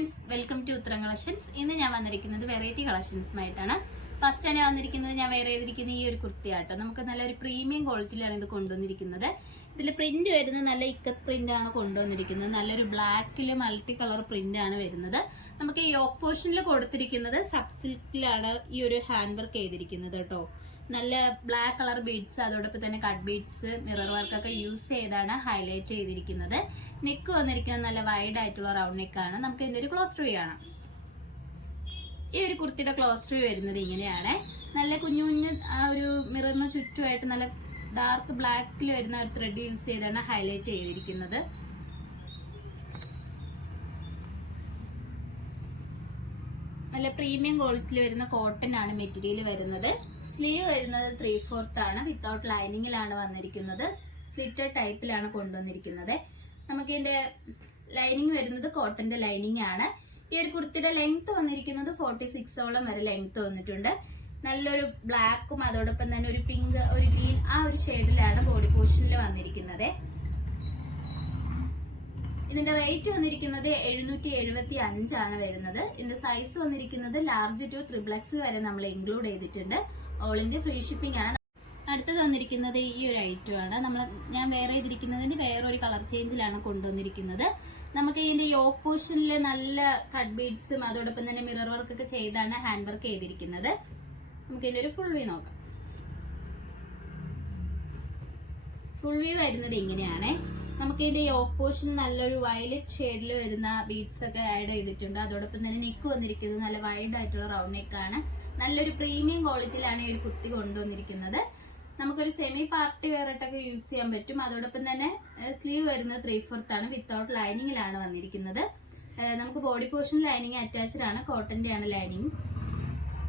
Friends, welcome to ഉത്തരം collections. ഇന്ന് ഞാൻ വന്നിരിക്കുന്നത് വെറൈറ്റി കളക്ഷൻസുമായിട്ടാണ്. ഫസ്റ്റ് തന്നെ വന്നിരിക്കുന്നത് ഞാൻ വേറെ ചെയ്തിരിക്കുന്ന ഈ ഒരു കുർത്തിയാട്ടോ. നമുക്ക് നല്ലൊരു പ്രീമിയം ക്വാളിറ്റിയിലാണ് ഇത് കൊണ്ടുവന്നിരിക്കുന്നത്. ഇതിൽ പ്രിന്റ് വരുന്നത് നല്ല ഇക്കത്ത് പ്രിന്റ് ആണ് കൊണ്ടുവന്നിരിക്കുന്നത്. നല്ലൊരു ബ്ലാക്കിൽ മൾട്ടി കളർ പ്രിന്റ് ആണ് വരുന്നത്. നമുക്ക് ഈ യോക്ക് പോർഷനിൽ കൊടുത്തിരിക്കുന്നത് സബ് സിൽക്കിലാണ് ഈ ഒരു ഹാൻഡ് വർക്ക് ചെയ്തിരിക്കുന്നത് കേട്ടോ. നല്ല ബ്ലാക്ക് കളർ ബീഡ്സ്, അതോടൊപ്പം തന്നെ കട്ട് ബീഡ്സ്, മിറർ വർക്ക് ഒക്കെ യൂസ് ചെയ്താണ് ഹൈലൈറ്റ് ചെയ്തിരിക്കുന്നത്. നെക്ക് വന്നിരിക്കുന്നത് നല്ല വൈഡ് ആയിട്ടുള്ള റൗണ്ട് നെക്കാണ്. നമുക്ക് ഇതിന്റെ ഒരു ക്ലോസ് വ്യൂ കാണാം. ഈ ഒരു കുർത്തിയുടെ ക്ലോസ് വ്യൂ വരുന്നത് ഇങ്ങനെയാണ്. നല്ല കുഞ്ഞു കുഞ്ഞു ആ ഒരു മിററിന് ചുറ്റുമായിട്ട് നല്ല ഡാർക്ക് ബ്ലാക്കിൽ വരുന്ന ഒരു ത്രെഡ് യൂസ് ചെയ്താണ് ഹൈലൈറ്റ് ചെയ്തിരിക്കുന്നത്. നല്ല പ്രീമിയം ക്വാളിറ്റിയിൽ വരുന്ന കോട്ടൺ ആണ് മെറ്റീരിയൽ വരുന്നത്. സ്ലീവ് വരുന്നത് 3/4 ആണ്. വിത്തൗട്ട് ലൈനിങ്ങിലാണ് വന്നിരിക്കുന്നത്. സ്ലിറ്റർ ടൈപ്പിലാണ് കൊണ്ടുവന്നിരിക്കുന്നത്. നമുക്ക് ഇതിന്റെ ലൈനിങ് വരുന്നത് കോട്ടന്റെ ലൈനിങ് ആണ്. ഈ ഒരു കുർത്തിയുടെ ലെങ്ത് വന്നിരിക്കുന്നത് 46ഓളം വരെ ലെങ്ത് വന്നിട്ടുണ്ട്. നല്ലൊരു ബ്ലാക്കും അതോടൊപ്പം തന്നെ ഒരു പിങ്ക്, ഒരു ഗ്രീൻ ആ ഒരു ഷെയ്ഡിലാണ് ബോഡി പോർഷനിൽ വന്നിരിക്കുന്നത്. ഇതിന്റെ റേറ്റ് വന്നിരിക്കുന്നത് 775 ആണ് വരുന്നത്. ഇതിന്റെ സൈസ് വന്നിരിക്കുന്നത് ലാർജ് ടു XXL വരെ നമ്മൾ ഇൻക്ലൂഡ് ചെയ്തിട്ടുണ്ട്. ഓൾ ഇന്ത്യ ഫ്രീ ഷിപ്പിംഗ് ആണ്. അടുത്തത് വന്നിരിക്കുന്നത് ഈ ഒരു ഐറ്റം ആണ്. ഞാൻ വേറെ ചെയ്തിരിക്കുന്നതിന്റെ വേറൊരു കളർ ചേഞ്ചിലാണ് കൊണ്ടുവന്നിരിക്കുന്നത്. നമുക്ക് ഇതിന്റെ യോക്ക് പോർഷനിൽ നല്ല കട്ട് ബീഡ്സും അതോടൊപ്പം തന്നെ മിറർ വർക്ക് ഒക്കെ ചെയ്താണ് ഹാൻഡ് വർക്ക് ചെയ്തിരിക്കുന്നത്. നമുക്ക് ഇതിന്റെ ഒരു ഫുൾ വ്യൂ നോക്കാം. ഫുൾ വ്യൂ വരുന്നത് ഇങ്ങനെയാണ്. നമുക്ക് ഇതിന്റെ യോക്ക് പോർഷൻ നല്ലൊരു വയലറ്റ് ഷെയ്ഡിൽ വരുന്ന ബീഡ്സ് ഒക്കെ ആഡ് ചെയ്തിട്ടുണ്ട്. അതോടൊപ്പം തന്നെ നെക്ക് വന്നിരിക്കുന്നത് നല്ല വൈഡ് ആയിട്ടുള്ള റൗണ്ട് നെക്കാണ്. നല്ലൊരു പ്രീമിയം ക്വാളിറ്റിയിലാണ് ഈ ഒരു കുർത്തി കൊണ്ടുവന്നിരിക്കുന്നത്. നമുക്കൊരു സെമി പാർട്ടി വെയർ ആയിട്ടൊക്കെ യൂസ് ചെയ്യാൻ പറ്റും. അതോടൊപ്പം തന്നെ സ്ലീവ് വരുന്നത് 3/4 ആണ്. വിത്തൗട്ട് ലൈനിങ്ങിലാണ് വന്നിരിക്കുന്നത്. നമുക്ക് ബോഡി പോർഷൻ ലൈനിങ് അറ്റാച്ച്ഡ് ആണ്. കോട്ടന്റെ ആണ് ലൈനിങ്.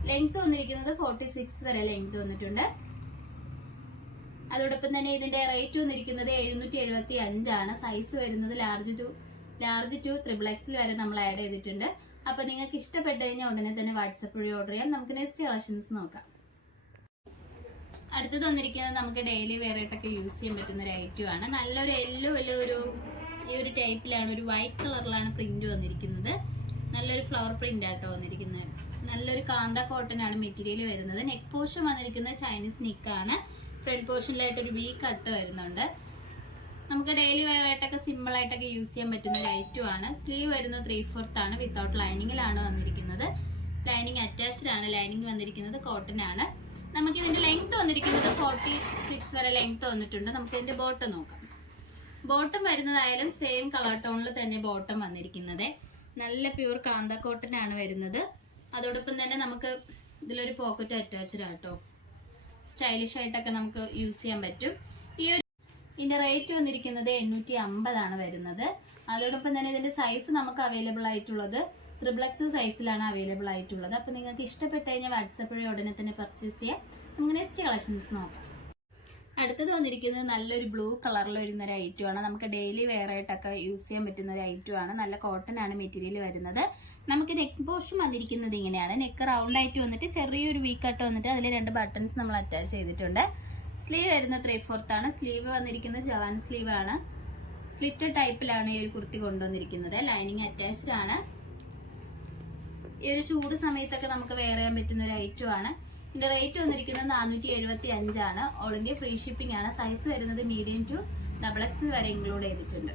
ലെങ്ത് വന്നിരിക്കുന്നത് 46 വരെ ലെങ്ത് വന്നിട്ടുണ്ട്. അതോടൊപ്പം തന്നെ ഇതിന്റെ റേറ്റ് വന്നിരിക്കുന്നത് 775 ആണ്. സൈസ് വരുന്നത് ലാർജ് ടു XXL വരെ നമ്മൾ ആഡ് ചെയ്തിട്ടുണ്ട്. അപ്പൊ നിങ്ങൾക്ക് ഇഷ്ടപ്പെട്ടു കഴിഞ്ഞാൽ ഉടനെ തന്നെ വാട്സപ്പ് വഴി ഓർഡർ ചെയ്യാം. നമുക്ക് നെക്സ്റ്റ് കളക്ഷൻസ് നോക്കാം. അടുത്തത് വന്നിരിക്കുന്നത് നമുക്ക് ഡെയിലി വെയർ ആയിട്ടൊക്കെ യൂസ് ചെയ്യാൻ പറ്റുന്ന ഒരു ഐറ്റം ആണ്. നല്ലൊരു യെല്ലോ ഈ ഒരു ടൈപ്പിലാണ്, ഒരു വൈറ്റ് കളറിലാണ് പ്രിന്റ് വന്നിരിക്കുന്നത്. നല്ലൊരു ഫ്ലവർ പ്രിന്റ് ആട്ടോ വന്നിരിക്കുന്നത്. നല്ലൊരു കാന്ത കോട്ടൺ ആണ് മെറ്റീരിയൽ വരുന്നത്. നെക്ക് പോർഷൻ വന്നിരിക്കുന്നത് ചൈനീസ് നെക്കാണ്. ഫ്രണ്ട് പോർഷനിലായിട്ട് ഒരു വി കട്ട് വരുന്നുണ്ട്. നമുക്ക് ഡെയിലി വെയർ ആയിട്ടൊക്കെ സിമ്പിൾ ആയിട്ടൊക്കെ യൂസ് ചെയ്യാൻ പറ്റുന്ന ഒരു ഐറ്റം ആണ്. സ്ലീവ് വരുന്നത് 3/4 ആണ്. വിത്തൗട്ട് ലൈനിങ്ങിലാണ് വന്നിരിക്കുന്നത്. ലൈനിങ് അറ്റാച്ച്ഡ് ആണ്. ലൈനിങ് വന്നിരിക്കുന്നത് കോട്ടൺ ആണ്. നമുക്ക് ഇതിന്റെ ലെങ്ത് വന്നിരിക്കുന്നത് 46 വരെ ലെങ്ത് വന്നിട്ടുണ്ട്. നമുക്ക് ഇതിന്റെ ബോട്ടം നോക്കാം. ബോട്ടം വരുന്നതായാലും സെയിം കളർ ടോണിൽ തന്നെ ബോട്ടം വന്നിരിക്കുന്നത്. നല്ല പ്യൂർ കാന്ത കോട്ടൺ ആണ് വരുന്നത്. അതോടൊപ്പം തന്നെ നമുക്ക് ഇതിലൊരു പോക്കറ്റ് അറ്റാച്ച്ഡ് ആട്ടോ. സ്റ്റൈലിഷ് ആയിട്ടൊക്കെ നമുക്ക് യൂസ് ചെയ്യാൻ പറ്റും. ഇതിന്റെ റേറ്റ് വന്നിരിക്കുന്നത് 850 ആണ് വരുന്നത്. അതോടൊപ്പം തന്നെ ഇതിന്റെ സൈസ് നമുക്ക് അവൈലബിൾ ആയിട്ടുള്ളത് XXL സൈസിലാണ് അവൈലബിൾ ആയിട്ടുള്ളത്. അപ്പൊ നിങ്ങൾക്ക് ഇഷ്ടപ്പെട്ട് കഴിഞ്ഞാൽ വാട്സപ്പ് വഴി ഉടനെ തന്നെ പർച്ചേസ് ചെയ്യാം. നമുക്ക് നെക്സ്റ്റ് കളക്ഷൻസ് നോക്കാം. അടുത്തത് വന്നിരിക്കുന്നത് നല്ലൊരു ബ്ലൂ കളറിൽ വരുന്ന ഒരു ഐറ്റം ആണ്. നമുക്ക് ഡെയിലി വെയർ ആയിട്ടൊക്കെ യൂസ് ചെയ്യാൻ പറ്റുന്ന ഒരു ഐറ്റം ആണ്. നല്ല കോട്ടൺ ആണ് മെറ്റീരിയൽ വരുന്നത്. നമുക്ക് നെക്ക് പോർഷൻ വന്നിരിക്കുന്നത് ഇങ്ങനെയാണ്. നെക്ക് റൗണ്ട് ആയിട്ട് വന്നിട്ട് ചെറിയൊരു വി കട്ട് വന്നിട്ട് അതിൽ 2 ബട്ടൺസ് നമ്മൾ അറ്റാച്ച് ചെയ്തിട്ടുണ്ട്. സ്ലീവ് വരുന്നത് 3/4 ആണ്. സ്ലീവ് വന്നിരിക്കുന്നത് ജവാൻ സ്ലീവ് ആണ്. സ്ലിറ്റർ ടൈപ്പിലാണ് ഈ ഒരു കുർത്തി കൊണ്ടുവന്നിരിക്കുന്നത്. ലൈനിങ് അറ്റാച്ച്ഡ് ആണ്. ഈ ഒരു ചൂട് സമയത്തൊക്കെ നമുക്ക് വെയർ ചെയ്യാൻ പറ്റുന്ന ഒരു ഐറ്റം ആണ്. ഇതിന്റെ റേറ്റ് വന്നിരിക്കുന്നത് 475 ആണ്. ഓൾ ഇന്ത്യ ഫ്രീ ഷിപ്പിംഗ് ആണ്. സൈസ് വരുന്നത് മീഡിയം ടു XXL വരെ ഇൻക്ലൂഡ് ചെയ്തിട്ടുണ്ട്.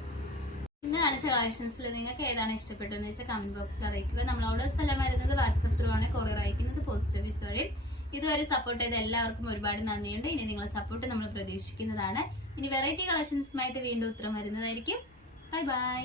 ഇന്ന് കാണിച്ച കളക്ഷൻസിൽ നിങ്ങൾക്ക് ഏതാണ് ഇഷ്ടപ്പെട്ടതെന്ന് വെച്ചാൽ കമന്റ് ബോക്സിൽ അറിയിക്കുക. നമ്മൾ ഓർഡർ സ്ഥലം വരുന്നത് വാട്സപ്പ് ത്രൂ ആണ്. കൊറിയർ അയക്കുന്നത് പോസ്റ്റ് ഓഫീസ് വഴി. ഇതുവരെ സപ്പോർട്ട് ചെയ്ത എല്ലാവർക്കും ഒരുപാട് നന്ദിയുണ്ട്. ഇനി നിങ്ങളെ സപ്പോർട്ട് നമ്മൾ പ്രതീക്ഷിക്കുന്നതാണ്. ഇനി വെറൈറ്റി കളക്ഷൻസുമായിട്ട് വീണ്ടും ഉത്തരം വരുന്നതായിരിക്കും. Bye bye.